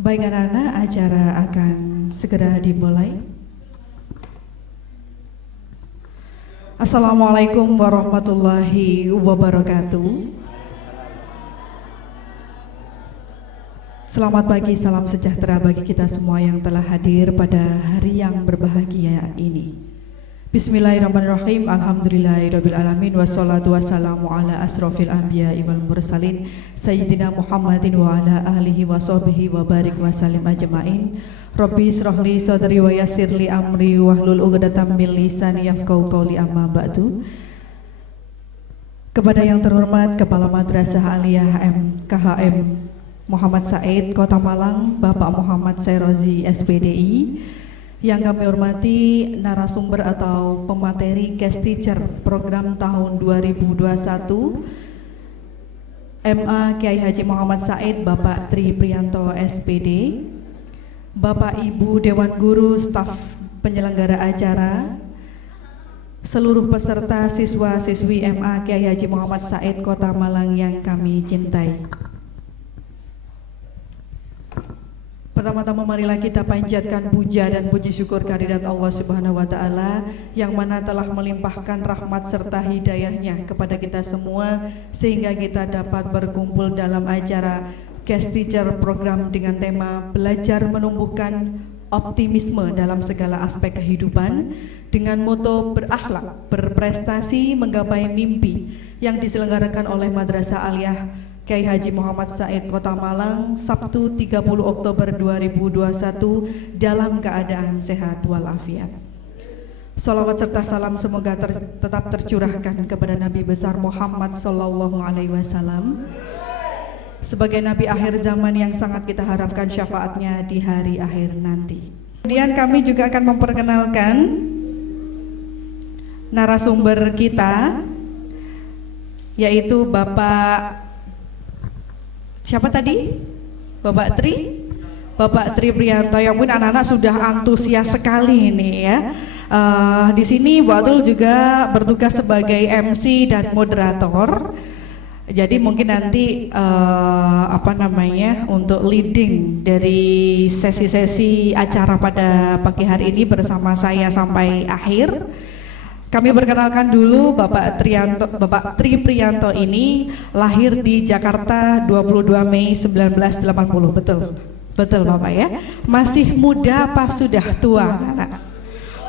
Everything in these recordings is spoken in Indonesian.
Baik anak-anak, acara akan segera dimulai. Assalamualaikum warahmatullahi wabarakatuh. Selamat pagi, salam sejahtera bagi kita semua yang telah hadir pada hari yang berbahagia ini. Bismillahirrahmanirrahim. Alhamdulillahirrabbilalamin. Wassalatu wassalamu ala asrofil anbiya'i wal mursalin Sayyidina Muhammadin wa ala alihi wa sahbihi wa barik wa salim ajma'in. Rabbi israhli sadri wa yassirli amri wahlul 'uqdatam min lisani yafqahu qawli, amma ba'du. Kepada yang terhormat Kepala Madrasah Aliyah MKHM Muhammad Said Kota Malang, Bapak Muhammad Sairozi SPDI, yang kami hormati narasumber atau pemateri guest teacher program tahun 2021 MA Kiai Haji Muhammad Said, Bapak Tri Priyanto SPD, Bapak Ibu Dewan Guru, staf penyelenggara acara, seluruh peserta siswa-siswi MA Kiai Haji Muhammad Said Kota Malang yang kami cintai. Pertama-tama marilah kita panjatkan puja dan puji syukur kehadirat Allah Subhanahu wa Ta'ala yang mana telah melimpahkan rahmat serta hidayahnya kepada kita semua sehingga kita dapat berkumpul dalam acara guest teacher program dengan tema belajar menumbuhkan optimisme dalam segala aspek kehidupan dengan moto berakhlak, berprestasi, menggapai mimpi yang diselenggarakan oleh Madrasah Aliyah Kiai Haji Muhammad Said Kota Malang Sabtu 30 Oktober 2021 dalam keadaan sehat walafiat. Salawat serta salam semoga tetap tercurahkan kepada Nabi besar Muhammad Sallallahu Alaihi Wasallam sebagai Nabi akhir zaman yang sangat kita harapkan syafaatnya di hari akhir nanti. Kemudian kami juga akan memperkenalkan narasumber kita, yaitu Bapak siapa tadi? Bapak Tri Priyanto, yang pun anak-anak sudah antusias sekali ini ya. Di sini Bu Atul juga bertugas sebagai MC dan moderator. Jadi mungkin nanti untuk leading dari sesi-sesi acara pada pagi hari ini bersama saya sampai akhir. Kami perkenalkan dulu Bapak Tri Priyanto ini lahir di Jakarta 22 Mei 1980, betul Bapak ya? Masih muda apa sudah tua anak-anak?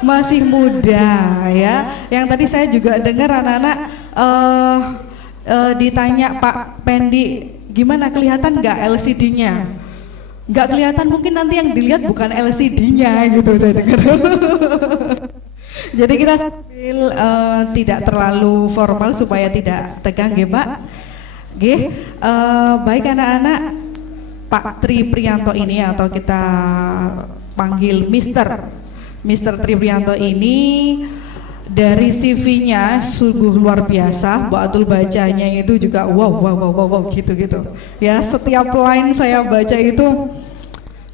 Masih muda ya. Yang tadi saya juga dengar anak-anak ditanya Pak Pendi, gimana kelihatan nggak LCD-nya? Nggak kelihatan, mungkin nanti yang dilihat bukan LCD-nya gitu saya dengar. Jadi kita sambil tidak terlalu formal supaya tidak tegang ya Pak. Baik anak-anak, Pak Tri Priyanto ini atau kita panggil Mr. Tri Priyanto ini dari CV-nya sungguh luar biasa. Bu Atul bacanya itu juga wow gitu. Ya, setiap line saya baca itu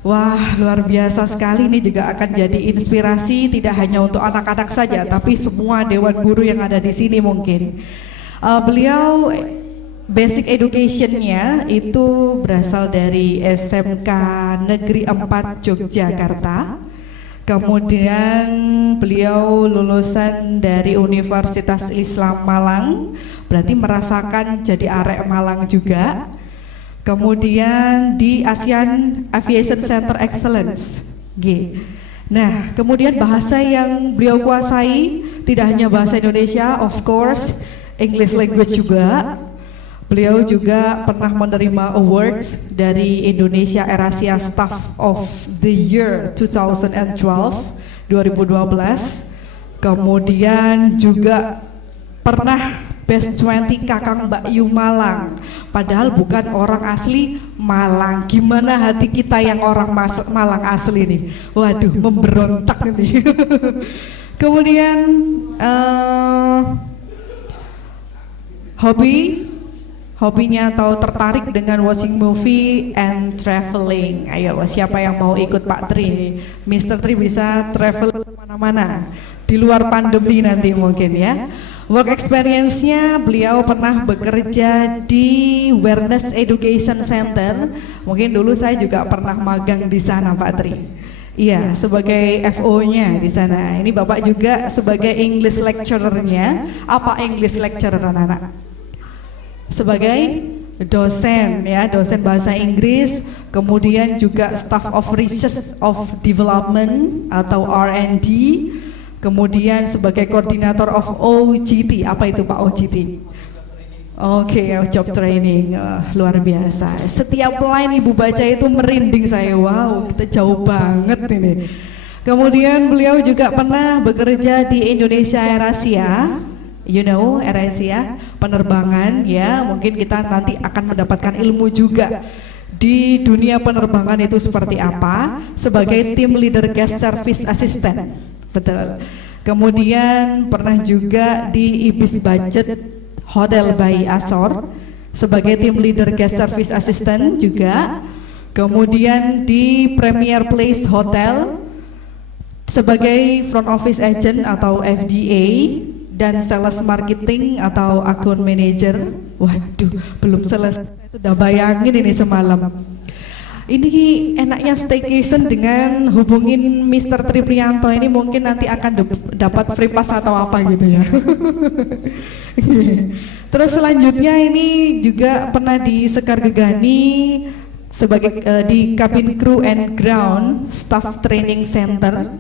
wah, luar biasa sekali. Ini juga akan jadi inspirasi tidak hanya untuk anak-anak saja, tapi semua dewan guru yang ada di sini mungkin. Beliau basic education-nya itu berasal dari SMK Negeri 4 Yogyakarta. Kemudian beliau lulusan dari Universitas Islam Malang, berarti merasakan jadi arek Malang juga. Kemudian di ASEAN Aviation Center Excellence. Nah, kemudian bahasa yang beliau kuasai tidak hanya bahasa Indonesia, of course, English language juga. Beliau juga pernah menerima awards dari Indonesia AirAsia Staff of the Year 2012. Kemudian juga pernah Best 20 Kakang Mbak Yu Malang, padahal bukan orang asli Malang. Gimana hati kita yang orang Malang asli nih? Waduh, memberontak nih. Kemudian hobinya atau tertarik dengan watching movie and traveling. Ayo, siapa yang mau ikut Pak Tri? Mr. Tri bisa travel kemana-mana di luar pandemi nanti mungkin ya. Work experience-nya beliau pernah bekerja di Awareness Education Center. Mungkin dulu saya juga pernah magang di sana, Pak Tri. Iya, sebagai FO-nya di sana. Ini Bapak juga sebagai English lecturer-nya. Apa English lecturer, anak-anak? Sebagai dosen ya, dosen bahasa Inggris, kemudian juga Staff of Research of Development atau R&D. Kemudian sebagai koordinator of OJT. Apa itu Pak OJT? Oke, job training. Luar biasa. Setiap line Ibu baca itu merinding saya. Wow, kita jauh banget ini. Kemudian beliau juga pernah bekerja di Indonesia AirAsia. You know, AirAsia penerbangan ya. Mungkin kita nanti akan mendapatkan ilmu juga di dunia penerbangan itu seperti apa, sebagai tim leader guest service assistant. Betul. Kemudian pernah juga di Ibis Budget Hotel by Azor sebagai tim leader guest service assistant juga. Kemudian di Premier Place Hotel sebagai front office agent atau FDA dan sales marketing atau account manager. Waduh, belum selesai, itu udah bayangin ini semalam. Ini enaknya staycation dengan hubungin Mr. Triprianto ini, mungkin nanti akan dapat free pass atau apa gitu ya. Terus selanjutnya ini juga pernah di Sekar Gegani sebagai di Cabin Crew and Ground Staff Training Center,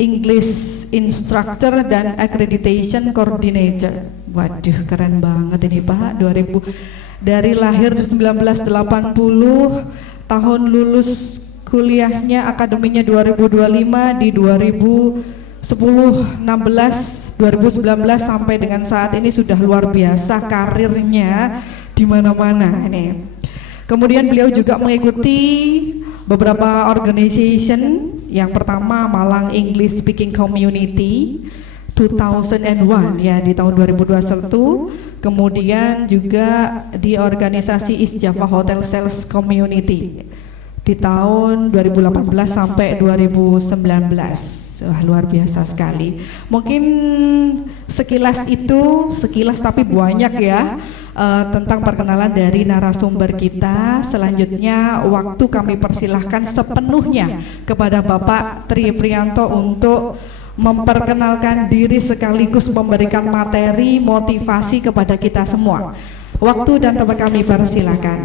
English Instructor dan Accreditation Coordinator. Waduh, keren banget ini Pak. Dari lahir 1980, tahun lulus kuliahnya akademinya 2025, di 2010, 16, 2019 sampai dengan saat ini sudah luar biasa karirnya di mana-mana ini. Kemudian beliau juga mengikuti beberapa organization. Yang pertama Malang English Speaking Community 2001 ya, di tahun 2021. Kemudian juga di organisasi East Java Hotel Sales Community di tahun 2018 sampai 2019. Wah, luar biasa sekali. Mungkin sekilas tapi banyak ya tentang perkenalan dari narasumber kita. Selanjutnya waktu kami persilahkan sepenuhnya kepada Bapak Triprianto untuk memperkenalkan diri sekaligus memberikan materi motivasi kepada kita semua. Waktu dan tempat kami persilahkan.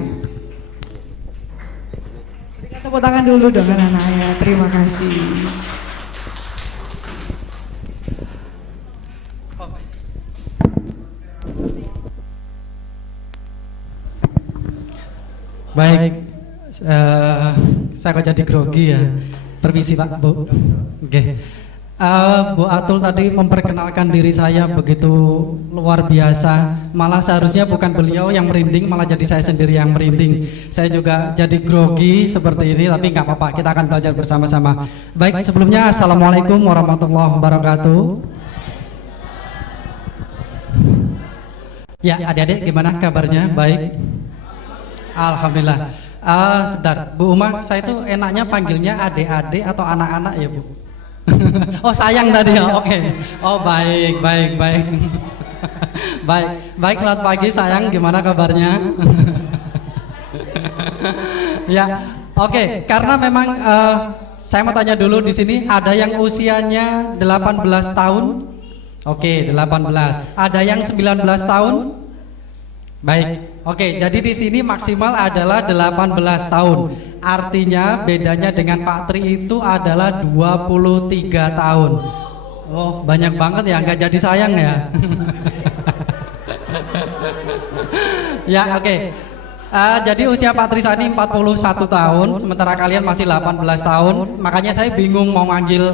Berikan tepuk tangan dulu dong anak-anaknya. Terima kasih. Baik, saya kok jadi grogi ya. Permisi Pak, Bu. Oke. Bu Atul tadi memperkenalkan diri saya begitu luar biasa. Malah seharusnya bukan beliau yang merinding, malah jadi saya sendiri yang merinding. Saya juga jadi grogi seperti ini, tapi nggak apa-apa, kita akan belajar bersama-sama. Baik, sebelumnya Assalamualaikum warahmatullahi wabarakatuh. Ya, adik-adik gimana kabarnya? Baik. Alhamdulillah. Sebentar, Bu Uma, saya itu enaknya panggilnya adik-adik atau anak-anak ya Bu? Oh sayang tadi ya, oke. Oh baik. Baik, selamat pagi sayang, gimana kabarnya? Ya, oke. Karena memang saya mau tanya dulu di sini, ada yang usianya 18 tahun? Oke, 18. Ada yang 19 tahun? Baik, oke, jadi di sini maksimal adalah 18 tahun. Artinya bedanya dengan Pak Tri itu adalah 23 tahun. Oh, banyak banget ya, nggak jadi sayang ya. Ya, oke. Jadi usia Pak Tri Sani 41 tahun, sementara kalian masih 18 tahun. Makanya saya bingung mau manggil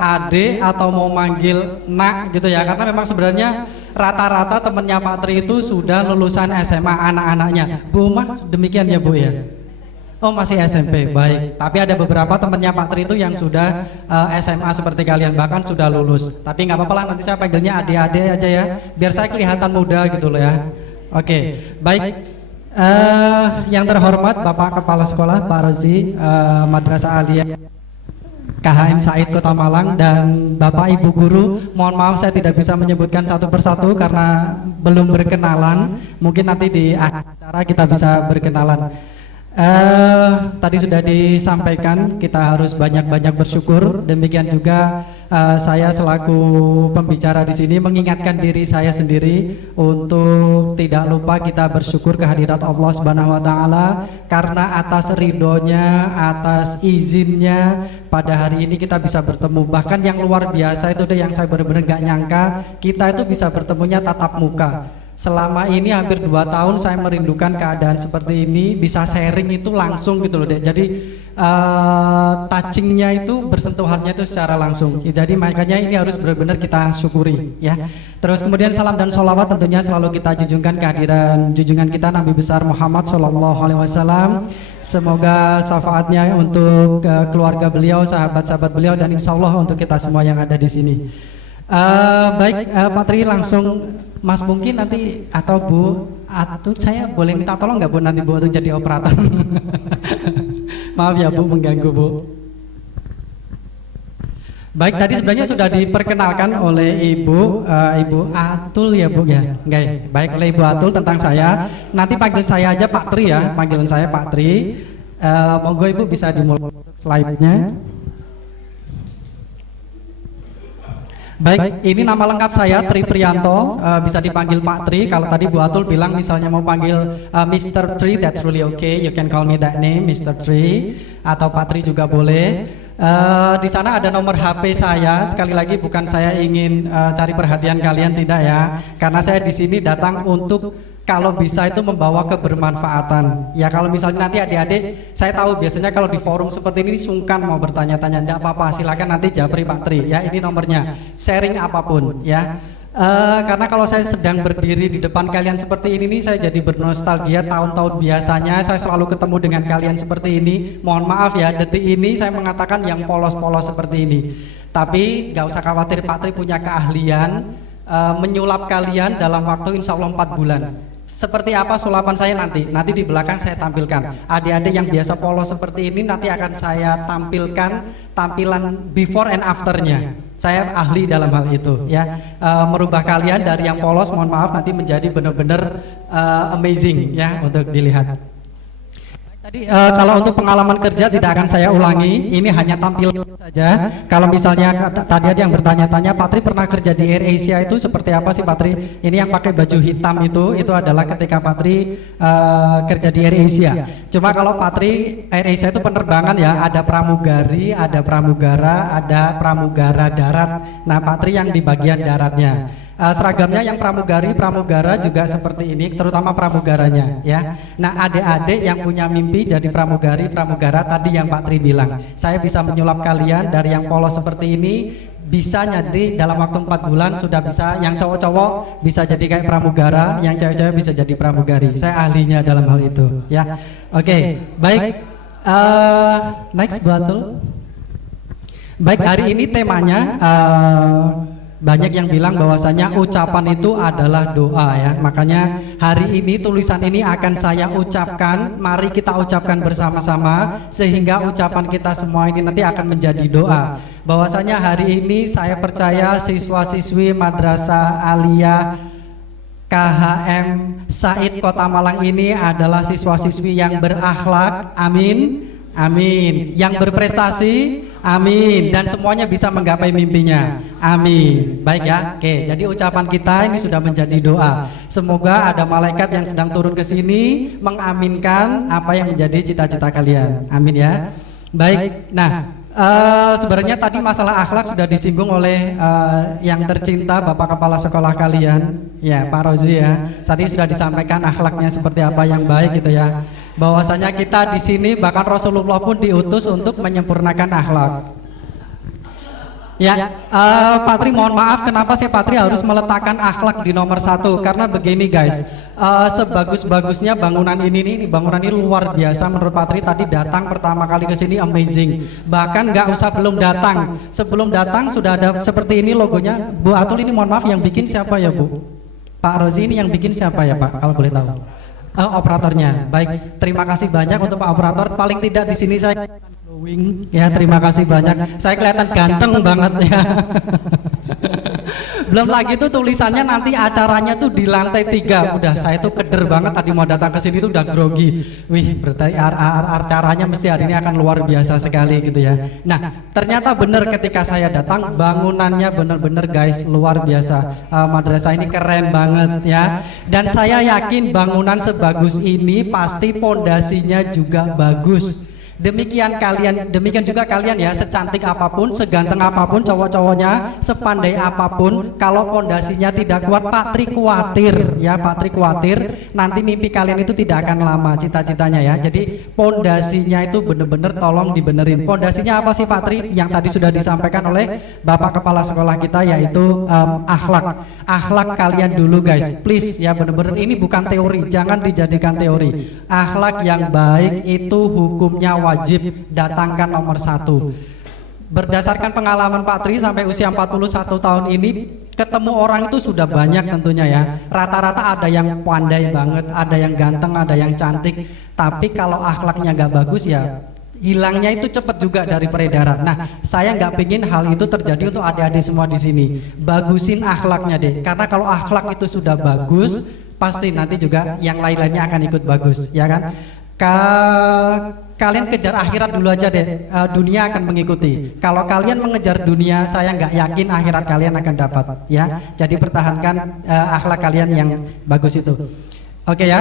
Ade atau mau manggil Nak gitu ya, karena memang sebenarnya rata-rata temennya Pak Tri itu sudah lulusan SMA anak-anaknya. Bu Umar demikian ya Bu ya? Oh masih SMP, baik. Tapi ada beberapa temennya Pak Tri itu yang sudah SMA seperti kalian, bahkan sudah lulus. Tapi nggak apa-apa lah, nanti saya panggilnya adik-adik aja ya, biar saya kelihatan muda gitu loh ya. Oke, baik. Yang terhormat Bapak Kepala Sekolah Pak Rozi Madrasah Aliyah KHM Said Kota Malang, dan Bapak Ibu guru, mohon maaf saya tidak bisa menyebutkan satu persatu karena belum berkenalan. Mungkin nanti di akhir acara kita bisa berkenalan. Tadi sudah disampaikan kita harus banyak-banyak bersyukur. Demikian juga saya selaku pembicara di sini mengingatkan diri saya sendiri untuk tidak lupa kita bersyukur kehadirat Allah Subhanahu wa taala, karena atas ridhonya, atas izinnya pada hari ini kita bisa bertemu. Bahkan yang luar biasa itu deh, yang saya benar-benar gak nyangka, kita itu bisa bertemunya tatap muka. Selama ini hampir 2 tahun saya merindukan keadaan seperti ini, bisa sharing itu langsung gitu loh deh. Jadi touchingnya itu, bersentuhannya itu secara langsung. Jadi makanya ini harus benar-benar kita syukuri ya. Terus kemudian salam dan sholawat tentunya selalu kita junjungkan kehadiran junjungan kita Nabi besar Muhammad Shallallahu Alaihi Wasallam. Semoga syafaatnya untuk keluarga beliau, sahabat-sahabat beliau, dan insya Allah untuk kita semua yang ada di sini. Baik, Pak Tri, langsung Mas mungkin nanti atau Bu Atu, saya boleh minta tolong nggak Bu nanti Bu untuk jadi operator? Maaf ya Bu mengganggu Bu. Baik, tadi sebenarnya sudah diperkenalkan oleh Ibu Atul ya Bu ya. Enggak ya? Baik, oleh Ibu Atul tentang saya. Nanti panggil saya aja Pak Tri ya, panggilan saya Pak Tri. Monggo Ibu bisa dimulai slide-nya. Baik, ini nama lengkap saya Tri Priyanto, bisa dipanggil Pak Tri. Kalau tadi Bu Atul bilang misalnya mau panggil Mr. Tri, that's really okay. You can call me that name, Mr. Tri, atau Pak Tri juga boleh. Di sana ada nomor HP saya. Sekali lagi bukan saya ingin cari perhatian kalian, tidak ya. Karena saya di sini datang untuk kalau bisa itu membawa kebermanfaatan. Ya kalau misalnya nanti adik-adik, saya tahu biasanya kalau di forum seperti ini sungkan mau bertanya-tanya, enggak apa-apa, silakan nanti japri Pak Tri ya, ini nomornya, sharing apapun ya. Karena kalau saya sedang berdiri di depan kalian seperti ini nih, saya jadi bernostalgia tahun-tahun biasanya saya selalu ketemu dengan kalian seperti ini. Mohon maaf ya, detik ini saya mengatakan yang polos-polos seperti ini. Tapi nggak usah khawatir, Pak Tri punya keahlian menyulap kalian dalam waktu insya Allah 4 bulan. Seperti apa sulapan saya nanti di belakang saya tampilkan. Adik-adik yang biasa polos seperti ini nanti akan saya tampilkan tampilan before and afternya. Saya ahli dalam hal itu ya, merubah kalian dari yang polos, mohon maaf, nanti menjadi benar-benar amazing ya untuk dilihat. Tadi kalau untuk pengalaman kerja tidak akan saya ulangi, ini hanya tampil saja. Kalau misalnya tadi ada yang bertanya-tanya, Pak Tri pernah kerja di Air Asia itu seperti apa sih Pak Tri? Ini yang pakai baju hitam itu adalah ketika Pak Tri kerja di Air Asia. Cuma kalau Pak Tri, Air Asia itu penerbangan ya, ada pramugari, ada pramugara, ada pramugara darat. Nah Pak Tri yang di bagian daratnya. Seragamnya yang pramugara juga seperti ini, terutama pramugaranya ya. Nah adik-adik yang punya mimpi jadi pramugara tadi yang Pak Tri bilang, saya bisa menyulap kalian dari yang polos seperti ini, bisa nanti dalam waktu 4 bulan sudah bisa, yang cowok-cowok bisa jadi kayak pramugara, yang cewek-cewek bisa jadi pramugari. Saya ahlinya dalam hal itu ya. Oke, baik, next Bu Atul. Baik, hari ini temanya banyak yang bilang bahwasanya ucapan itu adalah doa ya. Makanya hari ini tulisan ini akan saya ucapkan. Mari kita ucapkan bersama-sama sehingga ucapan kita semua ini nanti akan menjadi doa. Bahwasanya hari ini saya percaya siswa-siswi Madrasah Aliyah KHM Said Kota Malang ini adalah siswa-siswi yang berakhlak, amin, amin, yang berprestasi, amin, dan semuanya bisa menggapai mimpinya, amin. Baik ya, oke. Jadi ucapan kita ini sudah menjadi doa. Semoga ada malaikat yang sedang turun ke sini mengaminkan apa yang menjadi cita-cita kalian, amin ya. Baik, nah sebenarnya tadi masalah akhlak sudah disinggung oleh yang tercinta Bapak Kepala Sekolah kalian, ya Pak Rozi ya. Tadi sudah disampaikan akhlaknya seperti apa yang baik gitu ya. Bahwasanya kita di sini bahkan Rasulullah pun diutus untuk menyempurnakan akhlak. Ya, Pak Tri mohon maaf, kenapa sih Pak Tri harus meletakkan akhlak di nomor 1? Karena begini guys, sebagus-bagusnya bangunan ini bangunan ini luar biasa menurut Pak Tri. Tadi datang pertama kali ke sini amazing. Bahkan nggak usah belum datang, sebelum datang sudah ada seperti ini logonya. Bu Atul ini mohon maaf yang bikin siapa ya Bu? Pak Rozi ini yang bikin siapa ya Pak? Kalau boleh tahu. Operatornya. Baik, terima kasih banyak untuk Pak Operator. Paling tidak di sini saya Glowing. Ya, terima kasih banyak. Saya kelihatan ganteng banget ya. Belum lagi tuh tulisannya nanti acaranya tuh di lantai 3. Udah saya tuh keder banget tadi mau datang ke sini tuh udah grogi. Wih, berarti acaranya mesti hari ini akan luar biasa sekali gitu ya. Nah, ternyata benar ketika saya datang bangunannya benar-benar guys luar biasa. Madrasah ini keren banget ya. Dan saya yakin bangunan sebagus ini pasti pondasinya juga bagus. Demikian juga kalian ya, secantik apapun, seganteng apapun cowok-cowoknya, sepandai apapun, kalau pondasinya tidak kuat, Pak Tri khawatir ya, Pak Tri khawatir nanti mimpi kalian itu tidak akan lama cita-citanya ya. Jadi pondasinya itu bener-bener tolong dibenerin. Pondasinya apa sih Pak Tri? Yang tadi sudah disampaikan oleh Bapak Kepala Sekolah kita, yaitu akhlak. Akhlak kalian dulu guys, please ya, bener-bener ini bukan teori, jangan dijadikan teori. Akhlak yang baik itu hukumnya wajib, datangkan nomor 1. Berdasarkan pengalaman Pak Tri sampai usia 41 tahun ini, ketemu orang itu sudah banyak tentunya ya. Rata-rata ada yang pandai banget, ada yang ganteng, ada yang cantik. Tapi kalau akhlaknya nggak bagus ya hilangnya itu cepat juga dari peredaran. Nah, saya nggak pingin hal itu terjadi untuk adik-adik semua di sini. Bagusin akhlaknya deh, karena kalau akhlak itu sudah bagus, pasti nanti juga yang lain-lainnya akan ikut bagus, ya kan? Kalian kejar akhirat dulu aja deh, dunia akan mengikuti. Kalau kalian mengejar dunia, saya nggak yakin akhirat kalian akan dapat ya. Jadi pertahankan akhlak kalian yang bagus itu. Oke ya,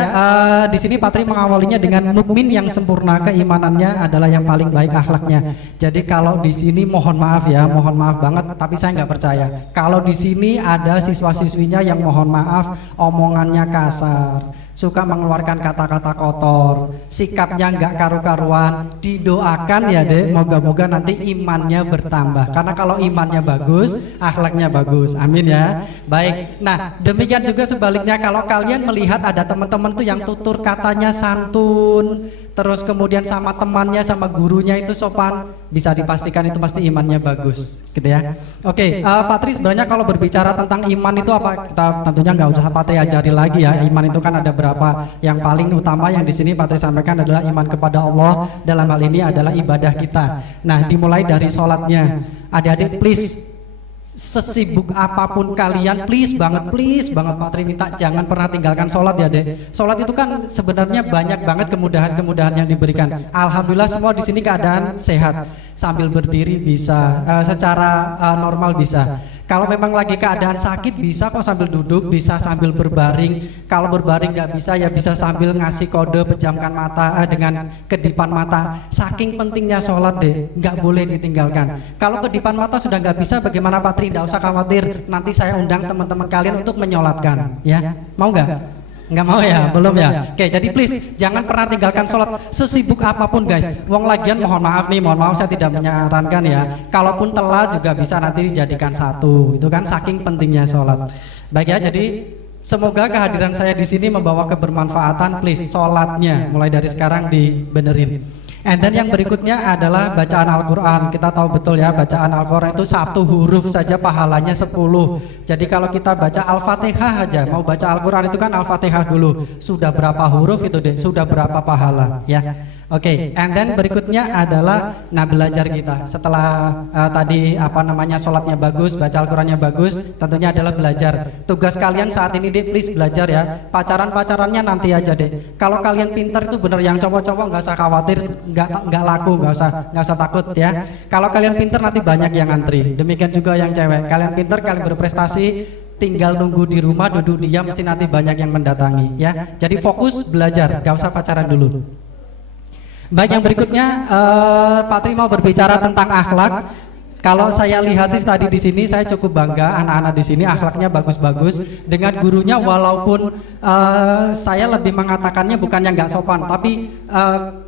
di sini Pak Tri mengawalinya dengan mukmin yang sempurna keimanannya adalah yang paling baik akhlaknya. Jadi kalau di sini mohon maaf ya, mohon maaf banget, tapi saya nggak percaya. Kalau di sini ada siswa-siswinya yang mohon maaf, omongannya kasar, suka mengeluarkan kata-kata kotor, sikapnya nggak karu-karuan, didoakan ya deh, moga-moga nanti imannya bertambah. Karena kalau imannya bagus, akhlaknya bagus, amin ya. Baik, nah demikian juga sebaliknya, kalau kalian melihat ada teman-teman tuh yang tutur katanya santun, terus kemudian sama temannya, sama gurunya itu sopan, bisa dipastikan itu pasti imannya bagus, gitu ya. Oke, Pak Tri sebenarnya kalau berbicara tentang iman itu apa, kita tentunya nggak usah Pak Tri ajari lagi ya. Iman itu kan ada berapa, yang paling utama yang di sini Pak Tri sampaikan adalah iman kepada Allah, dalam hal ini adalah ibadah kita. Nah, dimulai dari sholatnya. Adik-adik please, sesibuk apapun kalian, please banget Pak Tri minta jangan pernah tinggalkan sholat ya deh. Sholat itu kan sebenarnya banyak banget kemudahan-kemudahan yang diberikan. Alhamdulillah semua di sini keadaan sehat, sambil berdiri bisa, secara normal bisa. Kalau memang lagi keadaan sakit bisa kok sambil duduk, bisa sambil berbaring. Kalau berbaring nggak bisa ya bisa sambil ngasih kode pejamkan mata dengan kedipan mata. Saking pentingnya sholat deh, nggak boleh ditinggalkan. Kalau kedipan mata sudah nggak bisa, bagaimana Pak Tri? Nggak usah khawatir, nanti saya undang teman-teman kalian untuk menyolatkan, ya. Mau nggak? Nggak mau ya, belum ya. Oke, jadi please jangan pernah tinggalkan sholat sesibuk apapun guys. Wong lagian mohon maaf saya tidak menyarankan ya. Kalaupun telat juga bisa nanti dijadikan satu. Itu kan saking pentingnya sholat. Baik ya, jadi semoga kehadiran saya di sini membawa kebermanfaatan. Please sholatnya mulai dari sekarang dibenerin. And then yang berikutnya adalah bacaan Al-Quran. Kita tahu betul ya, bacaan Al-Quran itu 1 huruf saja pahalanya 10. Jadi kalau kita baca Al-Fatihah aja, mau baca Al-Quran itu kan Al-Fatihah dulu. Sudah berapa huruf itu deh, sudah berapa pahala ya. Oke, and then berikutnya adalah belajar kita. Setelah tadi sholatnya bagus, baca Al-Qurannya bagus, tentunya adalah belajar. Tugas kalian saat ini deh, please belajar ya. Pacarannya nanti aja deh. Kalau kalian pintar itu bener, yang cowok-cowok nggak usah khawatir, nggak laku, nggak usah takut ya. Kalau kalian pintar nanti banyak yang antri. Demikian juga yang cewek. Kalian pintar, kalian berprestasi, tinggal nunggu di rumah, duduk diam, mesti nanti banyak yang mendatangi ya. Jadi fokus belajar, nggak usah pacaran dulu. Baik, yang berikutnya Pak Tri mau berbicara tentang akhlak. Kalau saya lihat sih tadi di sini saya cukup bangga, anak-anak di sini akhlaknya bagus-bagus dengan gurunya, walaupun saya lebih mengatakannya bukannya nggak sopan, tapi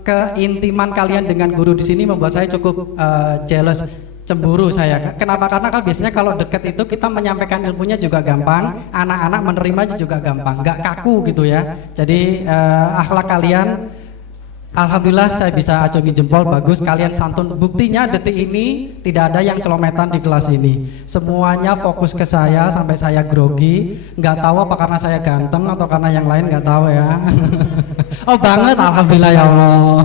keintiman kalian dengan guru di sini membuat saya cukup jealous, cemburu saya. Kenapa? Karena kan biasanya kalau deket itu kita menyampaikan ilmunya juga gampang, anak-anak menerimanya juga gampang, nggak kaku gitu ya. Jadi akhlak kalian alhamdulillah saya bisa acungi jempol, bagus, kalian santun. Buktinya detik ini tidak ada yang celometan di kelas ini. Semuanya fokus ke saya sampai saya grogi. Nggak tahu apa karena saya ganteng atau karena yang lain, nggak tahu ya. Oh banget, alhamdulillah ya Allah.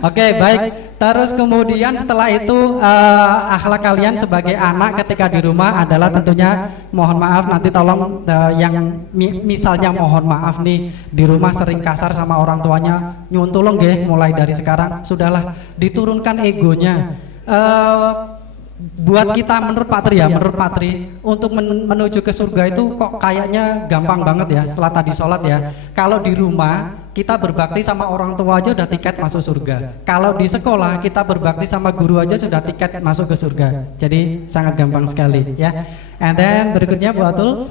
Oke, baik. Terus kemudian setelah itu akhlak kalian sebagai anak ketika di rumah adalah tentunya mohon maaf nanti tolong yang misalnya mohon maaf nih di rumah sering kasar sama orang tuanya, nyuwun tolong nggih mulai dari sekarang sudahlah diturunkan egonya. Buat kita menurut Pak Tri ya, menurut Pak Tri untuk menuju ke surga itu kok kayaknya gampang banget ya setelah tadi sholat ya. Kalau di rumah kita berbakti sama orang tua aja udah tiket masuk surga. Kalau di sekolah kita berbakti sama guru aja sudah tiket masuk ke surga. Jadi sangat gampang sekali ya. And then berikutnya Bu Atul.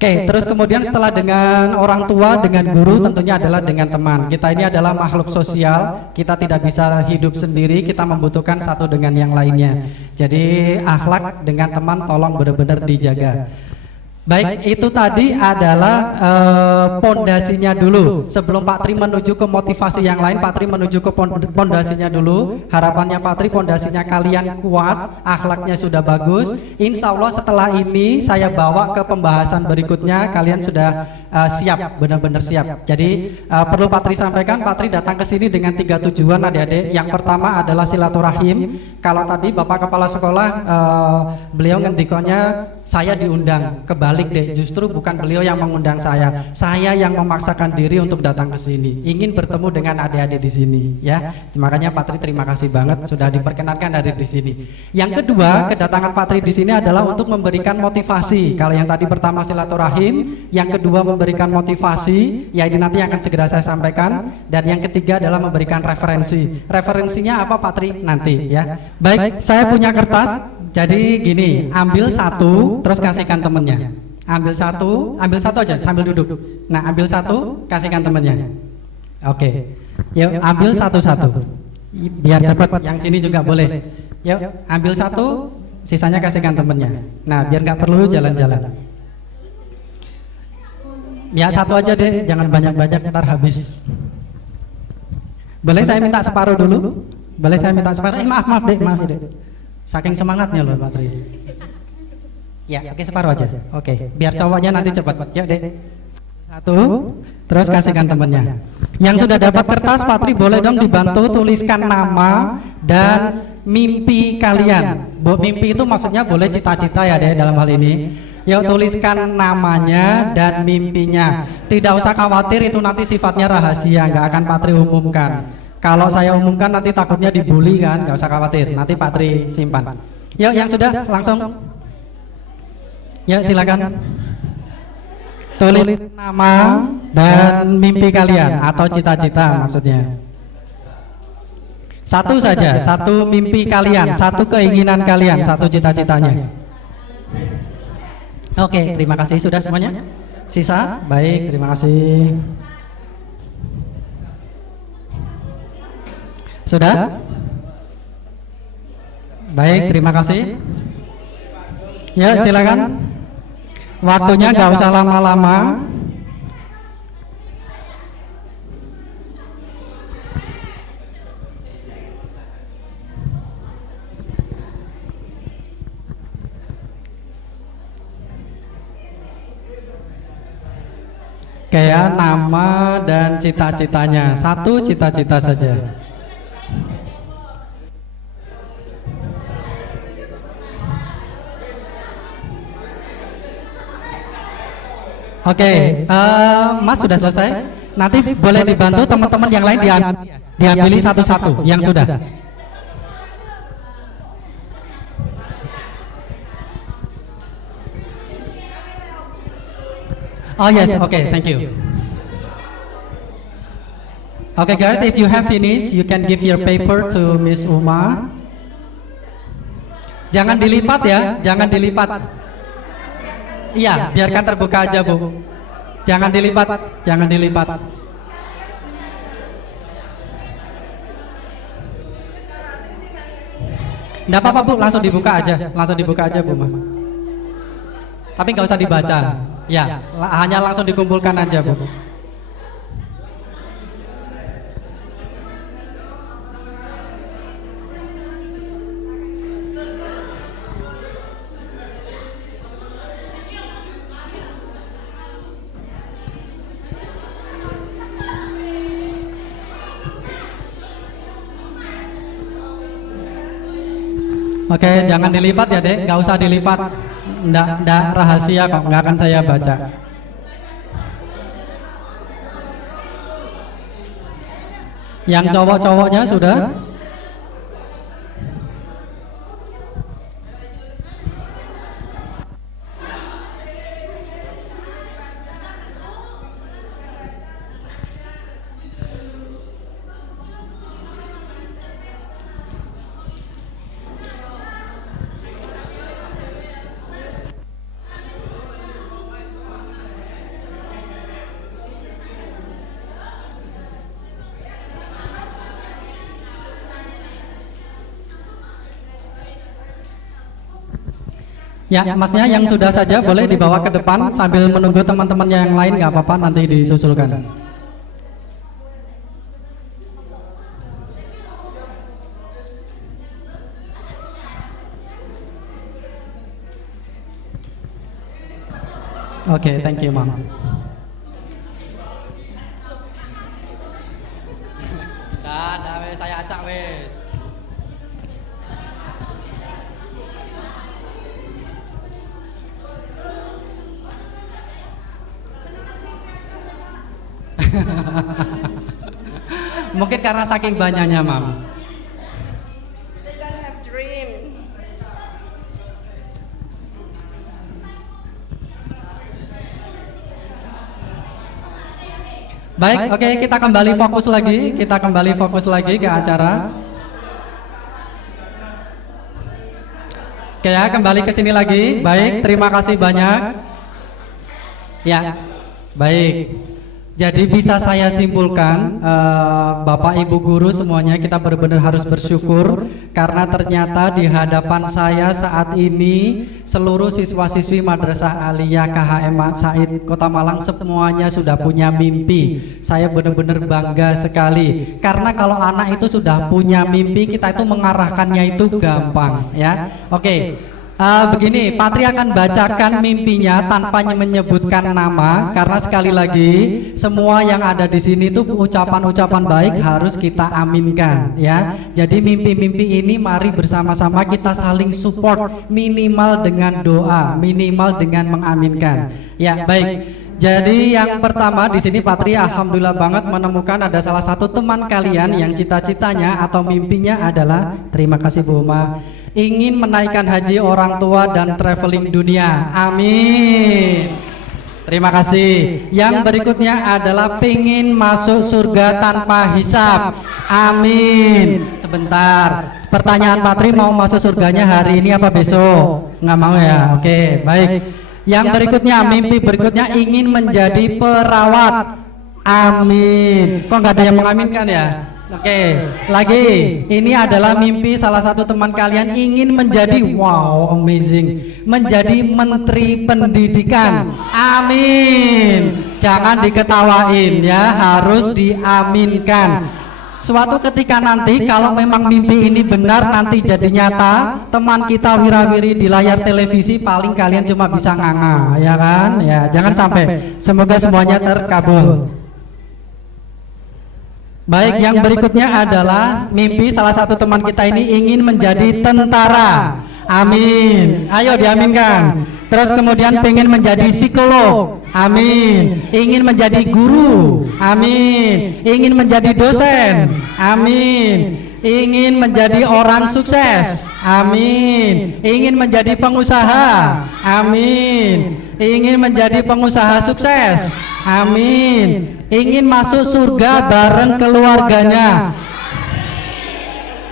Oke, terus kemudian setelah dengan orang tua, dengan guru tentunya adalah dengan teman. Kita ini adalah makhluk sosial, kita tidak bisa hidup sendiri, kita membutuhkan satu dengan yang lainnya. Jadi akhlak dengan teman tolong benar-benar dijaga. Baik, itu tadi adalah pondasinya dulu. Sebelum Pak Tri menuju ke motivasi yang lain, Pak Tri menuju ke pondasinya dulu. Harapannya Pak Tri pondasinya kalian kuat, akhlaknya sudah bagus. Insya Allah setelah ini saya bawa ke pembahasan berikutnya, kalian sudah siap, benar-benar siap. Jadi perlu Pak Tri sampaikan, Pak Tri datang ke sini dengan 3 tujuan adik-adik. Yang pertama adalah silaturahim. Kalau tadi Bapak Kepala Sekolah beliau ngendikonya saya diundang, kebalik deh, justru bukan beliau yang mengundang saya yang memaksakan diri untuk datang ke sini, ingin bertemu dengan adik-adik di sini, ya. Makanya Pak Tri terima kasih banget sudah diperkenankan hadir di sini. Yang kedua, kedatangan Pak Tri di sini adalah untuk memberikan motivasi. Kalau yang tadi pertama silaturahim, yang kedua memberikan motivasi, ya ini nanti akan segera saya sampaikan, dan yang ketiga adalah memberikan referensi. Referensinya apa Pak Tri? Nanti ya. Baik, saya punya kertas. Jadi gini, ambil satu, terus kasihkan temennya. Ambil satu aja sambil duduk. Nah, ambil satu, kasihkan temennya. Oke, yuk ambil satu-satu. Biar cepat, yang sini juga boleh. Yuk, ambil satu, sisanya kasihkan temennya. Nah, biar nggak perlu jalan-jalan. Ya satu aja deh, jangan banyak-banyak, ntar habis. Boleh saya minta separuh dulu? Boleh saya minta separuh? Maaf deh. Saking semangatnya loh Pak Tri. Ya, oke separuh aja. Oke, biar cowoknya nanti cepat. Yuk deh. Satu, terus kasihkan temennya. Yang sudah dapat kertas Pak Tri boleh dong dibantu tuliskan nama dan mimpi kalian. Mimpi itu maksudnya boleh cita-cita ya deh dalam hal ini. Yuk tuliskan namanya dan mimpinya. Tidak usah khawatir itu nanti sifatnya rahasia, nggak akan Pak Tri umumkan. Kalau saya umumkan nanti takutnya dibully kan, nggak usah khawatir, nanti Pak Tri simpan. Yuk yang sudah langsung. Ya silakan. Tulis nama dan mimpi kalian atau cita-cita maksudnya. Satu saja, satu mimpi kalian, satu keinginan kalian, satu cita-citanya. Oke, terima kasih sudah semuanya. Sisa, baik, terima kasih. Sudah? Baik, terima kasih. Ya, silakan. Waktunya nggak usah lama-lama. Kayak nama dan cita-citanya. Satu cita-cita saja. Oke, Mas sudah selesai. Nanti boleh dibantu teman-teman yang lain diambil satu-satu yang sudah. Oh yes, okay, thank you. Okay guys, if you have finished, you can give your paper to Miss Uma. Jangan dilipat ya, jangan dilipat. Iya, biarkan terbuka aja Bu. Jangan dilipat, jangan dilipat. Nggak apa-apa Bu, langsung dibuka aja Bu. Tapi nggak usah dibaca. Ya, hanya langsung dikumpulkan aja Bu. Oke, jangan dilipat ya dek, nggak usah dilipat, nggak rahasia kok, nggak akan saya baca. Yang cowok-cowoknya sudah? Ya, masnya yang sudah saja boleh dibawa ke depan sambil menunggu teman-temannya yang lain, nggak apa-apa, nanti disusulkan. Oke, thank you, Ma'am. Dah, wes, saya acak wes. Mungkin karena saking banyaknya, Mam. They don't have dream. Baik, oke, kita kembali fokus lagi ke acara. Oke ya, kembali ke sini lagi. Baik, terima kasih banyak. Ya, baik. Jadi bisa saya simpulkan, Bapak Ibu guru semuanya, kita benar-benar harus bersyukur karena ternyata di hadapan saya saat ini seluruh siswa-siswi Madrasah Aliyah KHM Said Kota Malang semuanya sudah punya mimpi. Saya benar-benar bangga sekali karena kalau anak itu sudah punya mimpi, kita itu mengarahkannya itu gampang, ya. Oke. Begini, Patri akan bacakan mimpinya tanpa menyebutkan nama karena sekali lagi semua yang ada di sini tuh ucapan-ucapan baik harus kita aminkan, ya. Jadi mimpi-mimpi ini mari bersama-sama kita saling support, minimal dengan doa, minimal dengan mengaminkan. Ya, baik. Jadi yang pertama di sini Patri alhamdulillah banget menemukan ada salah satu teman kalian yang cita-citanya atau mimpinya adalah, terima kasih Bu Uma, ingin menaikkan haji orang tua dan traveling dunia. Amin. Terima kasih. Yang berikutnya adalah pengen masuk surga tanpa hisab. Amin. Sebentar. Pertanyaan Patri, mau masuk surganya hari ini apa besok? Nggak mau ya? Oke, baik. Yang berikutnya, mimpi berikutnya ingin menjadi perawat. Amin. Kok nggak ada yang mengaminkan ya? Oke, lagi. Ini adalah mimpi salah satu teman kalian ingin menjadi, wow, amazing, menjadi menteri pendidikan. Amin. Jangan diketawain ya, harus diaminkan. Suatu ketika nanti kalau memang mimpi ini benar nanti jadi nyata, teman kita wirawiri di layar televisi paling kalian cuma bisa nganga, ya kan? Ya, jangan sampai. Semoga semuanya terkabul. Baik, yang berikutnya adalah mimpi salah satu teman kita ini ingin menjadi tentara. Amin. Ayo diaminkan. Terus kemudian pengen menjadi psikolog. Amin. Ingin menjadi guru. Amin. Ingin menjadi dosen. Amin. Ingin menjadi orang sukses. Amin. Ingin menjadi pengusaha. Amin. Ingin menjadi pengusaha sukses. Amin. Ingin masuk surga bareng keluarganya.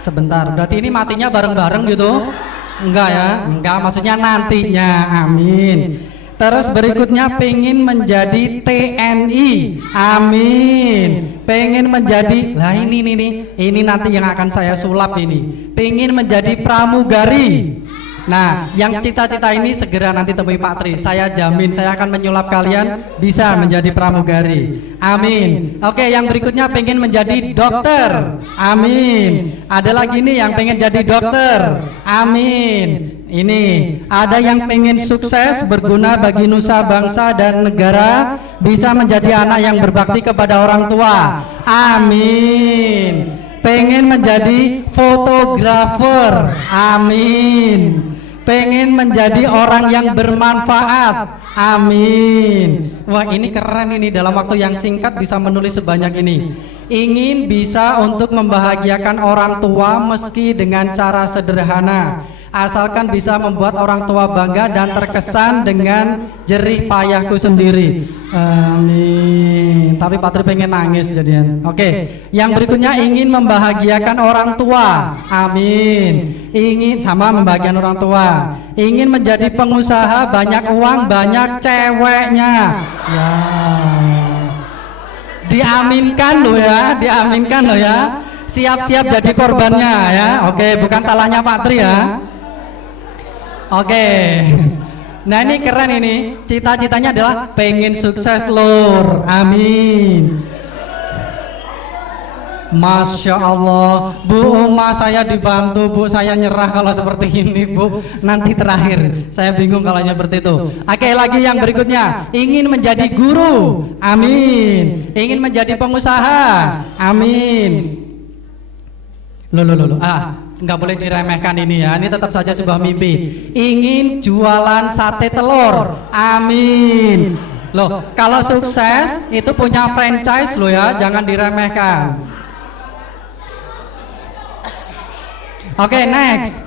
Sebentar, berarti ini matinya bareng-bareng gitu? Enggak ya? Enggak, maksudnya nantinya. Amin. Terus berikutnya pengen menjadi TNI. Amin. Pengen menjadi, lah ini nanti yang akan saya sulap ini. Pengen menjadi pramugari. Nah, yang cita-cita ini segera nanti temui Pak Tri. Saya jamin saya akan menyulap kalian bisa menjadi pramugari. Amin. Oke, yang berikutnya pengen menjadi dokter. Amin. Ada lagi nih yang pengen jadi dokter. Amin. Ini ada yang pengen sukses, berguna bagi nusa bangsa dan negara, bisa menjadi anak yang berbakti kepada orang tua. Amin. pengen menjadi fotografer, amin. Pengen menjadi orang yang bermanfaat, amin. Wah, ini keren ini, dalam waktu yang singkat bisa menulis sebanyak ini. Ingin bisa untuk membahagiakan orang tua meski dengan cara sederhana, asalkan bisa membuat orang tua bangga dan terkesan dengan jerih payahku sendiri, amin. Tapi Patri pengen nangis jadian. Oke, yang berikutnya ingin membahagiakan orang tua, amin. Ingin sama membahagiakan orang tua. Ingin menjadi pengusaha, banyak uang, banyak ceweknya, ya. Diaminkan loh ya, diaminkan loh ya. Siap-siap jadi korbannya ya. Oke, bukan salahnya Patri ya. Oke. Nah, ini keren ini. Cita-citanya adalah pengen sukses lur. Amin. Masya Allah, Bu Uma, saya dibantu Bu, saya nyerah kalau seperti ini Bu. Nanti terakhir, saya bingung kalau seperti itu. Oke, lagi yang berikutnya, ingin menjadi guru, amin. Ingin menjadi pengusaha, amin. Loh, nggak boleh diremehkan ini ya, ini tetap saja sebuah mimpi. Ingin jualan sate telur, amin. Loh, kalau sukses itu punya franchise loh ya, jangan diremehkan. Oke, next.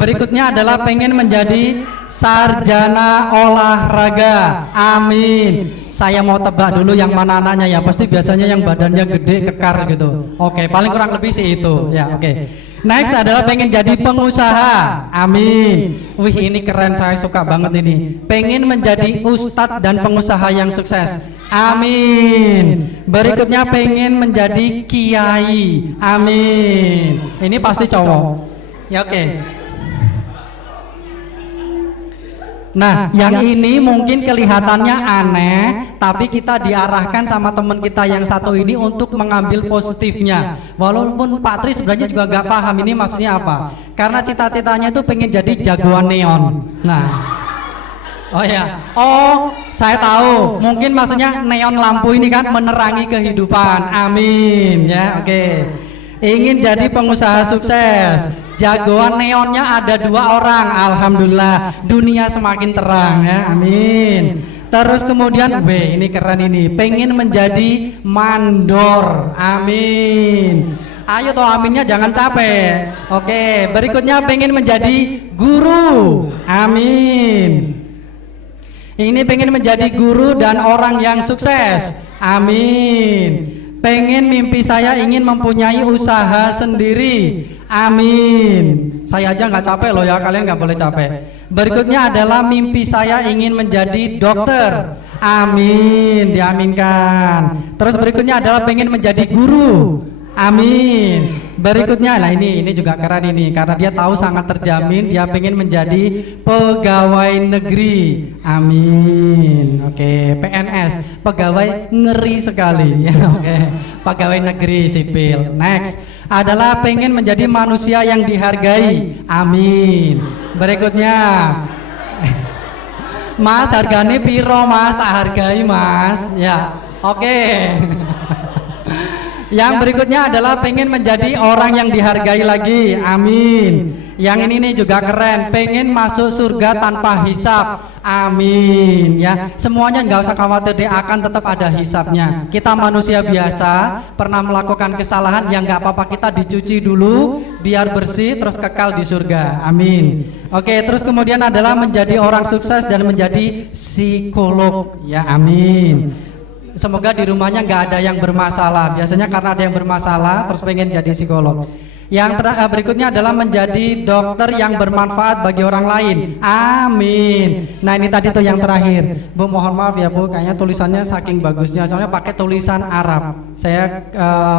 Berikutnya adalah pengen menjadi sarjana olahraga, amin. Saya mau tebak dulu yang mana anaknya ya, pasti biasanya yang badannya gede kekar gitu. Oke, paling kurang lebih sih itu ya. Oke. Next adalah pengen jadi pengusaha, amin. Wih, ini keren, saya suka banget ini. Pengen menjadi ustadz dan pengusaha yang sukses, amin. Berikutnya pengen menjadi kiai, amin. Ini pasti cowok ya. Oke. Nah, yang ini mungkin kelihatannya aneh, tapi kita diarahkan sama teman kita yang satu ini untuk mengambil positifnya. Walaupun Pak Tri sebenarnya juga nggak paham ini maksudnya apa. Karena cita-citanya itu pengen jadi jagoan neon. Nah, oh ya, saya tahu. Mungkin maksudnya neon lampu ini kan menerangi kehidupan, amin ya. Oke. Ingin jadi pengusaha sukses, jagoan neonnya ada 2 orang, alhamdulillah, dunia semakin terang ya, amin. Terus kemudian, ini keren ini, pengen menjadi mandor, amin. Ayo toh aminnya jangan capek. Oke, berikutnya pengen menjadi guru, amin. Ini pengen menjadi guru dan orang yang sukses, amin. Pengen mimpi saya ingin mempunyai usaha sendiri, amin. Saya aja nggak capek loh ya, kalian nggak boleh capek. Berikutnya adalah mimpi saya ingin menjadi dokter, amin, diaminkan. Terus berikutnya adalah pengen menjadi guru, amin. Berikutnya, nah ini juga keren ini, karena dia tahu sangat terjamin, dia pengen menjadi pegawai negeri, amin. Oke, PNS, pegawai ngeri sekali ya. Oke, pegawai negeri sipil. Next adalah pengen menjadi manusia yang dihargai, amin. Berikutnya, Mas, harganya piro Mas, tak hargai Mas ya. Oke. Yang berikutnya adalah pengen menjadi orang yang dihargai lagi, amin. Yang ini nih juga keren, pengen masuk surga tanpa hisab, amin ya. Semuanya nggak usah khawatir deh, akan tetap ada hisabnya. Kita manusia biasa, pernah melakukan kesalahan, yang nggak apa-apa, kita dicuci dulu biar bersih terus kekal di surga, amin. Oke, terus kemudian adalah menjadi orang sukses dan menjadi psikolog ya, amin. Semoga di rumahnya nggak ada yang bermasalah. Biasanya karena ada yang bermasalah terus pengen jadi psikolog. Yang berikutnya adalah menjadi dokter yang bermanfaat bagi orang lain, amin. Nah, ini tadi tuh yang terakhir. Bu, mohon maaf ya Bu, kayaknya tulisannya saking bagusnya, soalnya pakai tulisan Arab. Saya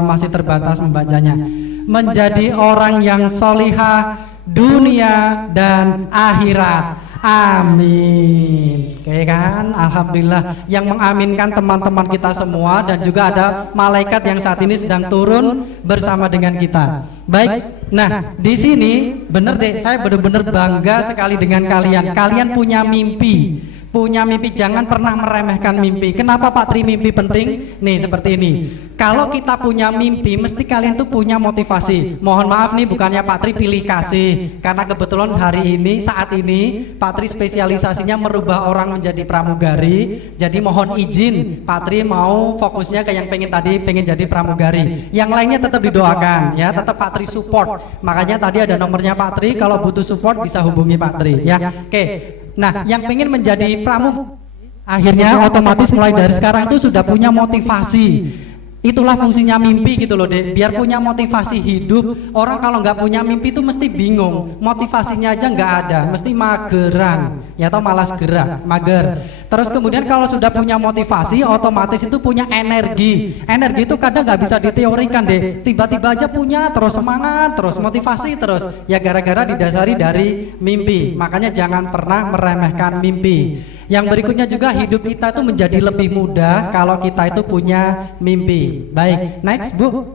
masih terbatas membacanya. Menjadi orang yang solihah dunia dan akhirat, amin. Oke kan, alhamdulillah yang mengaminkan teman-teman kita semua, dan juga ada malaikat yang saat ini sedang turun bersama dengan kita. Baik, nah di sini bener deh, saya benar-benar bangga sekali dengan kalian. Kalian punya mimpi, punya mimpi, jangan pernah meremehkan mimpi. Kenapa Pak Tri mimpi penting? Nih seperti ini. Kalau kita punya mimpi, mesti kalian tuh punya motivasi. Mohon maaf nih, bukannya Pak Tri pilih kasih, karena kebetulan hari ini, saat ini Pak Tri spesialisasinya merubah orang menjadi pramugari. Jadi mohon izin, Pak Tri mau fokusnya ke yang pengen jadi pramugari. Yang lainnya tetap didoakan, ya, tetap Pak Tri support. Makanya tadi ada nomornya Pak Tri, kalau butuh support bisa hubungi Pak Tri, ya. Oke. Nah, yang pengen menjadi pramugari akhirnya otomatis mulai dari sekarang itu sudah punya motivasi. Itulah fungsinya mimpi gitu loh Dek, biar punya motivasi hidup. Orang kalau nggak punya mimpi itu mesti bingung, motivasinya aja nggak ada, mesti mageran, ya, atau malas gerak, mager. Terus kemudian kalau sudah punya motivasi, otomatis itu punya energi. Energi itu kadang nggak bisa diteorikan Dek, tiba-tiba aja punya, terus semangat, terus motivasi terus, ya gara-gara didasari dari mimpi. Makanya jangan pernah meremehkan mimpi. Yang berikutnya juga, hidup kita itu menjadi lebih mudah kalau kita itu punya mimpi. Baik, next Bu.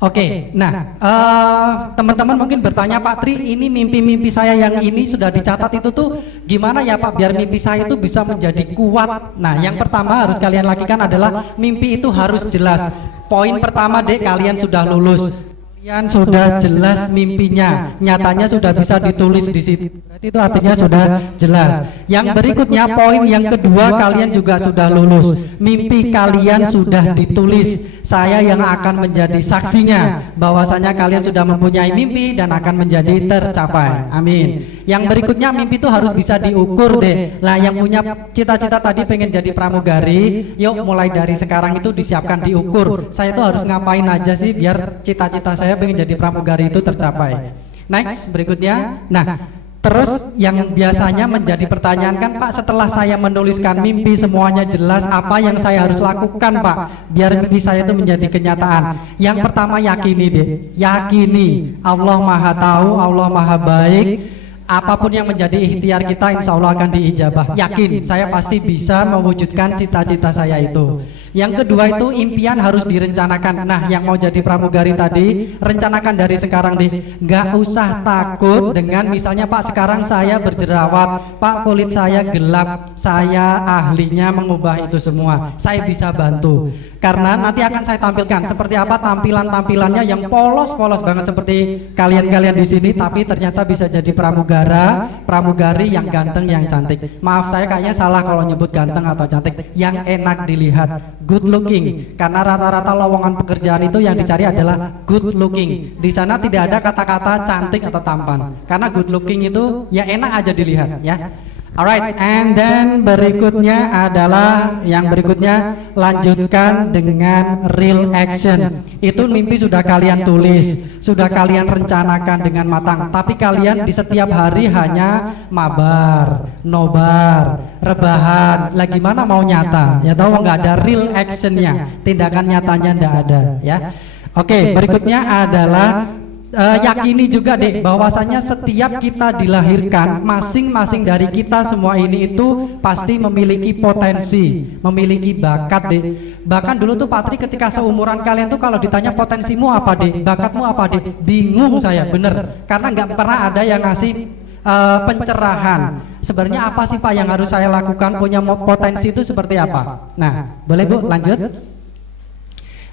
Oke, nah teman-teman mungkin bertanya, Pak Tri, ini mimpi-mimpi saya yang ini sudah dicatat itu tuh gimana ya Pak biar mimpi saya itu bisa menjadi kuat. Nah, yang pertama harus kalian lakukan adalah mimpi itu harus jelas. Poin pertama Dek, kalian sudah lulus. Kalian sudah jelas mimpinya, nyatanya sudah bisa ditulis di situ. Berarti itu artinya sudah jelas. Yang berikutnya, poin yang kedua, kalian juga sudah lulus. Mimpi kalian sudah ditulis. Saya yang akan menjadi saksinya bahwasanya kalian sudah mempunyai mimpi dan akan menjadi tercapai. Amin. Yang berikutnya, mimpi itu harus bisa diukur deh. Lah yang punya cita-cita tadi pengen jadi pramugari, yuk mulai dari sekarang itu disiapkan, diukur. Saya tuh harus ngapain aja sih biar cita-cita saya pengen jadi pramugari itu tercapai. Next, berikutnya. Nah, terus yang biasanya menjadi pertanyaan kan, Pak, setelah saya menuliskan mimpi semuanya jelas, apa yang saya harus lakukan Pak biar mimpi saya itu menjadi kenyataan? Yang pertama, yakini deh, yakini Allah Maha Tahu, Allah Maha Baik. Apapun yang menjadi ikhtiar kita insya Allah akan diijabah. Yakin, saya pasti bisa mewujudkan cita-cita saya itu. Yang kedua itu, impian harus direncanakan. Nah, yang mau jadi pramugari tadi, rencanakan dari sekarang deh. Nggak usah takut dengan misalnya, Pak, sekarang saya berjerawat, Pak, kulit saya gelap, saya ahlinya mengubah itu semua, saya bisa bantu. Karena nanti akan saya tampilkan seperti apa tampilan-tampilannya yang polos-polos banget seperti kalian-kalian di sini, tapi ternyata bisa jadi pramugari yang ganteng, yang cantik. Maaf, saya kayaknya salah kalau nyebut ganteng atau cantik, yang enak dilihat, good looking. Karena rata-rata lowongan pekerjaan itu yang dicari adalah good looking. Di sana tidak ada kata-kata cantik atau tampan. Karena good looking itu ya enak aja dilihat, ya. Alright, and then berikutnya adalah yang berikutnya, lanjutkan dengan real action. Itu mimpi sudah kalian tulis, sudah kalian rencanakan dengan matang, tapi kalian di setiap hari hanya mabar, nobar, rebahan. Lah gimana mau nyata? Ya tahu nggak ada real actionnya, tindakan nyatanya ndak ada, ya. Oke, berikutnya adalah yakini juga deh bahwasanya setiap kita dilahirkan, masing-masing dari kita semua ini itu pasti memiliki potensi, memiliki bakat deh. Bahkan dulu tuh Pak Tri ketika seumuran kalian tuh kalau ditanya potensimu apa deh, bakatmu apa deh, bingung saya, bener, karena nggak pernah ada yang ngasih pencerahan. Sebenarnya apa sih Pak yang harus saya lakukan, punya potensi itu seperti apa? Nah, boleh Bu lanjut?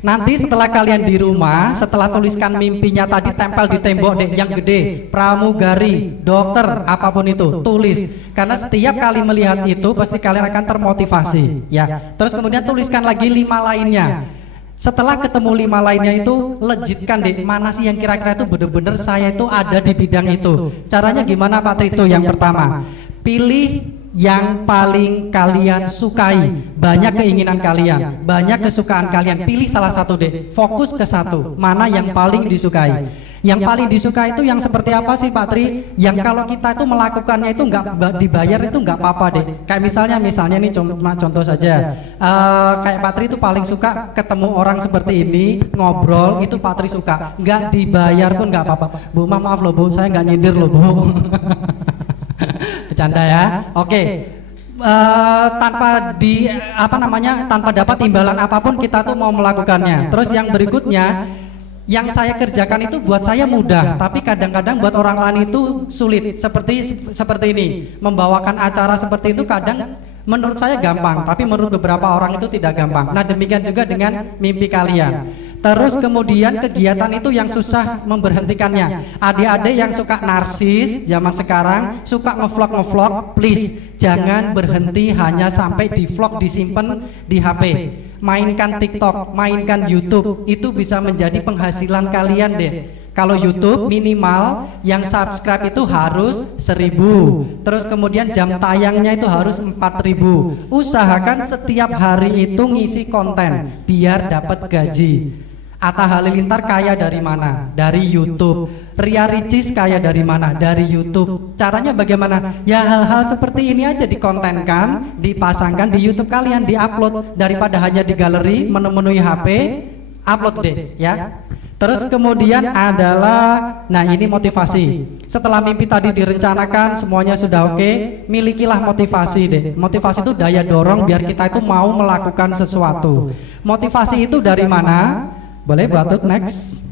Nanti setelah kalian di rumah, setelah tuliskan mimpinya tadi, tempel di tembok deh yang gede, pramugari, dokter, apapun itu, tulis. Karena setiap kali melihat itu pasti kalian akan termotivasi, ya. Terus kemudian tuliskan lagi 5 lainnya. Setelah ketemu 5 lainnya itu, legitkan deh mana sih yang kira-kira itu bener-bener saya itu ada di bidang itu. Caranya gimana Pak Tri? Itu yang pertama, pilih yang paling kalian sukai, banyak keinginan kalian, banyak kesukaan kalian, pilih salah satu deh, fokus ke satu, mana yang paling disukai. Yang paling disukai itu yang seperti apa sih Pak Tri? Yang kalau kita itu melakukannya itu nggak dibayar itu nggak apa-apa deh. Kayak misalnya nih contoh saja, kayak Pak Tri itu paling suka ketemu orang seperti ini, ngobrol, itu Pak Tri suka, nggak dibayar pun nggak apa-apa. Bu, maaf loh Bu, saya nggak nyindir loh Bu. Bercanda ya. Oke. Tanpa tanpa dapat imbalan apapun kita tuh mau melakukannya. Terus yang berikutnya, yang saya kerjakan itu buat saya mudah, tapi kadang-kadang buat orang lain itu sulit. Seperti ini, membawakan acara seperti itu kadang menurut saya gampang, tapi menurut beberapa orang itu tidak gampang. Nah, demikian juga dengan mimpi kalian. Terus kemudian kegiatan itu yang susah memberhentikannya. Adik-adik yang suka narsis zaman sekarang, suka ngevlog, please jangan berhenti hanya sampai di vlog disimpan di HP. Mainkan TikTok, mainkan YouTube, itu bisa menjadi penghasilan kalian deh. Kalau YouTube minimal yang subscribe itu harus 1000. Terus kemudian jam tayangnya itu harus 4000. Usahakan setiap hari itu ngisi konten biar dapat gaji. Atta Halilintar kaya dari mana? Dari YouTube. Ria Ricis kaya dari mana? Dari YouTube. Caranya bagaimana? Ya hal-hal seperti ini aja dikontenkan, dipasangkan di YouTube kalian, diupload, daripada hanya di galeri memenuhi HP, upload deh ya. Terus kemudian adalah, nah ini motivasi. Setelah mimpi tadi direncanakan, semuanya sudah oke, milikilah motivasi deh. Motivasi itu daya dorong biar kita itu mau melakukan sesuatu. Motivasi itu dari mana? Boleh buat next.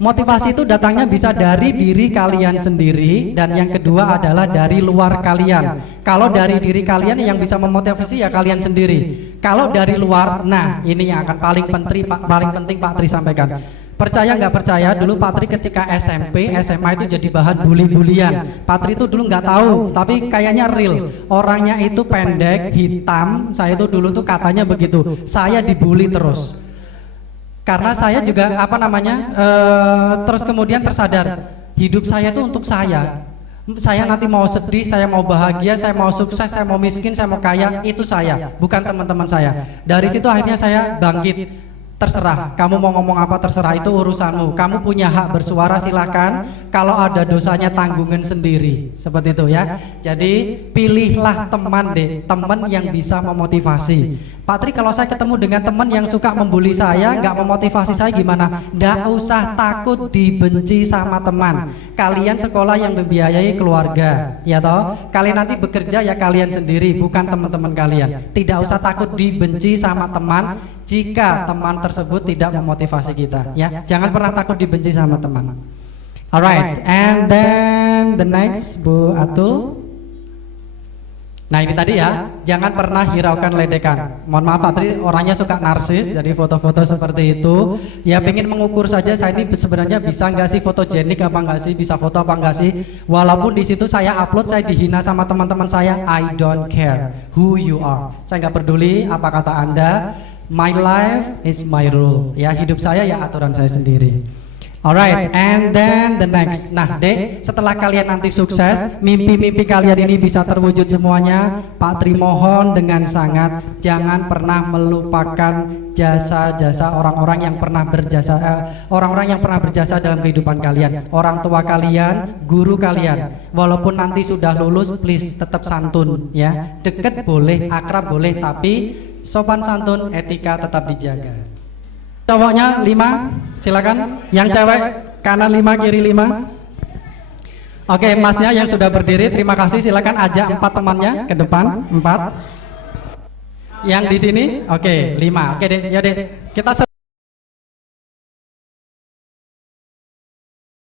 Motivasi itu datangnya bisa dari diri kalian sendiri, dan yang kedua adalah dari luar kalian. Kalau dari diri kalian yang bisa memotivasi ya kalian sendiri. Kalau dari luar, nah ini yang akan paling penting Pak Tri sampaikan. Percaya nggak percaya, dulu Pak Tri ketika SMP, SMA itu jadi bahan bully-bulian. Pak Tri itu dulu nggak tahu, tapi kayaknya real. Orangnya itu pendek, hitam. Saya itu dulu tuh katanya begitu. Saya dibully terus. Karena saya juga terus kemudian tersadar hidup saya itu untuk saya nanti mau sedih, saya mau bahagia, saya mau sukses, saya mau miskin, saya mau kaya, itu saya, bukan teman-teman saya. Dari situ akhirnya saya bangkit. Terserah, kamu mau ngomong apa terserah, itu urusanmu. Kamu punya hak bersuara, silakan. Kalau ada dosanya tanggungan sendiri, seperti itu ya. Jadi pilihlah teman deh, teman yang bisa memotivasi. Pak Tri, kalau saya ketemu dengan teman yang suka membuli saya, nggak memotivasi saya gimana? Nggak usah takut dibenci sama teman. Kalian sekolah yang membiayai keluarga, ya toh. Kalian nanti bekerja ya kalian sendiri, bukan teman-teman kalian. Tidak usah takut dibenci sama teman jika teman tersebut tidak memotivasi kita, ya. Jangan pernah takut dibenci sama teman. Alright, and then the next, Bu Atul. Nah ini tadi ya, jangan pernah hiraukan ledekan. Mohon maaf Pak Tri, orangnya suka narsis, jadi foto-foto seperti itu. Ya pengen mengukur saja saya ini sebenarnya bisa nggak sih fotogenik apa nggak sih, bisa foto apa nggak sih. Walaupun di situ saya upload, saya dihina sama teman-teman saya, I don't care who you are. Saya nggak peduli apa kata Anda. My life is my rule. Ya hidup saya ya aturan saya sendiri. Alright, and then the next. Nah, Dek, setelah kalian nanti sukses, mimpi-mimpi kalian ini bisa terwujud semuanya. Pak Tri mohon dengan sangat jangan pernah melupakan jasa-jasa orang-orang yang pernah berjasa, dalam kehidupan kalian. Orang tua kalian, guru kalian. Walaupun nanti sudah lulus, please tetap santun ya. Deket boleh, akrab boleh, tapi sopan santun, etika tetap dijaga. Cowoknya 5, silakan. Yang cewek kanan 5, kiri 5. Oke, masnya yang sudah berdiri, terima kasih. Silakan ajak 4 temannya ke depan. 4. Yang di sini, oke 5. Oke deh, ya deh. Kita